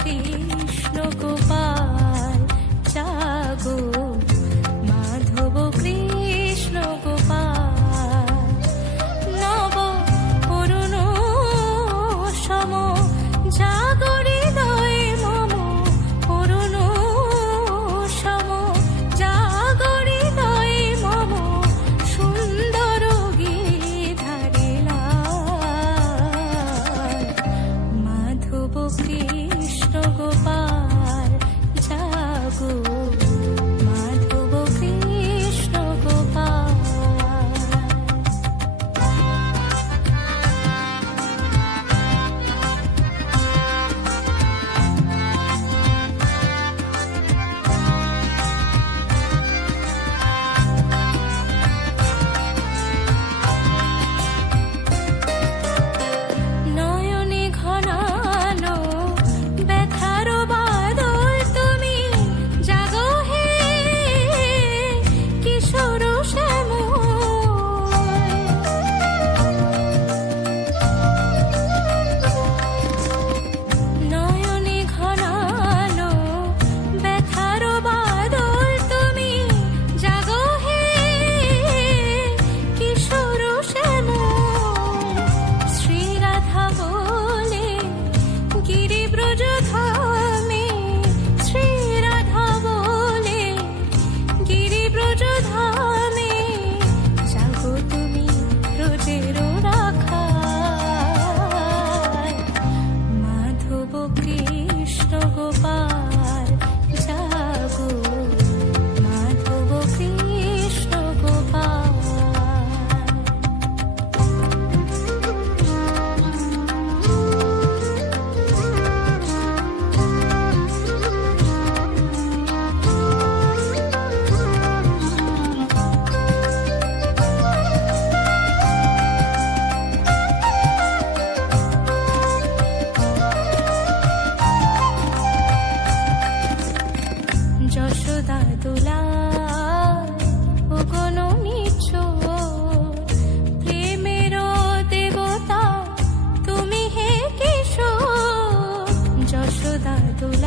কৃষ্ণ গোপাল জাগো, মাধব কৃষ্ণ গোপাল। নব অরুণ সম জাগো হৃদয় মম, অরুণ সম জাগো হৃদয় মম, সুন্দর গীধারে লাল। মাধব কৃষ্ণ গোপাল জাগো, মাধব কৃষ্ণ গোপাল। নয়নে ঘনানো ব্যথার বাদল তুমি, জাগো হে কিশোর শ্যামল। নয়নে ঘনানো ব্যথার বাদল তুমি, জাগো হে কিশোর শ্যামল। শ্রীরাধা বলে গিরিব্রজ ধামে, শ্রীরাধা বলে গিরিব্রজ ধামে, জাগো তুমি ব্রজের রাখাল। মাধব কৃষ্ণ গোপাল জাগো, মাধব কৃষ্ণ গোপাল। যশোদা দুলাল ওগণ নিচোর, প্রেমের দেবতা তুমি হে কিশোর। যশোদা দুলাল